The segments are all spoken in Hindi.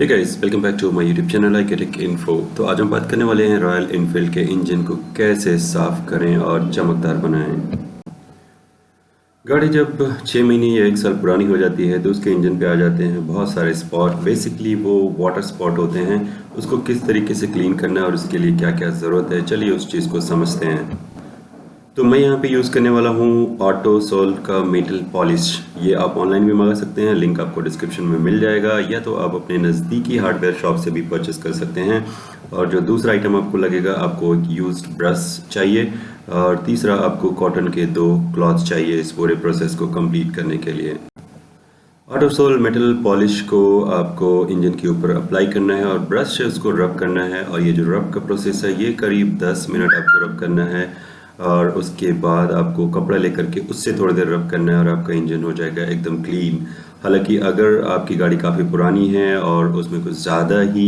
Hey guys, welcome back to my YouTube channel IK tech info. तो आज हम बात करने वाले हैं रॉयल एनफील्ड के इंजन को कैसे साफ करें और चमकदार बनाएं। गाड़ी जब 6 महीने या 1 साल पुरानी हो जाती है तो उसके इंजन पे आ जाते हैं बहुत सारे स्पॉट। बेसिकली वो वाटर स्पॉट होते हैं। उसको किस तरीके से क्लीन करना है और उसके लिए क्या क्या ज़रूरत है, चलिए उस चीज़ को समझते हैं। तो मैं यहाँ पे यूज़ करने वाला हूँ ऑटो सोल का मेटल पॉलिश। ये आप ऑनलाइन भी मंगा सकते हैं, लिंक आपको डिस्क्रिप्शन में मिल जाएगा, या तो आप अपने नज़दीकी हार्डवेयर शॉप से भी परचेस कर सकते हैं। और जो दूसरा आइटम आपको लगेगा, आपको एक यूज्ड ब्रश चाहिए, और तीसरा आपको कॉटन के 2 क्लॉथ चाहिए इस पूरे प्रोसेस को कंप्लीट करने के लिए। ऑटो सोल मेटल पॉलिश को आपको इंजन के ऊपर अप्लाई करना है और ब्रश से उसको रब करना है। और ये जो रब का प्रोसेस है ये करीब 10 मिनट आपको रब करना है, और उसके बाद आपको कपड़ा लेकर के उससे थोड़ी देर रब करना है और आपका इंजन हो जाएगा एकदम क्लीन। हालांकि अगर आपकी गाड़ी काफ़ी पुरानी है और उसमें कुछ ज़्यादा ही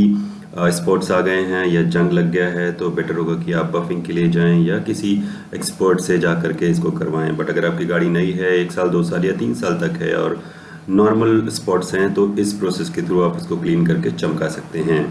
स्पॉट्स आ गए हैं या जंग लग गया है तो बेटर होगा कि आप बफिंग के लिए जाएं या किसी एक्सपर्ट से जा कर के इसको करवाएं। बट अगर आपकी गाड़ी नई है, 1 साल 2 साल या 3 साल तक है और नॉर्मल स्पॉट्स हैं, तो इस प्रोसेस के थ्रू आप इसको क्लीन करके चमका सकते हैं।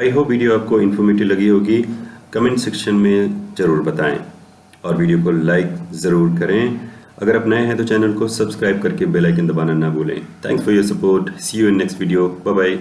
आई होप वीडियो आपको इन्फॉर्मेटिव लगी होगी। कमेंट सेक्शन में ज़रूर बताएं और वीडियो को लाइक ज़रूर करें। अगर आप नए हैं तो चैनल को सब्सक्राइब करके बेल आइकन दबाना ना भूलें। Thanks for your support. See you in next video. Bye bye.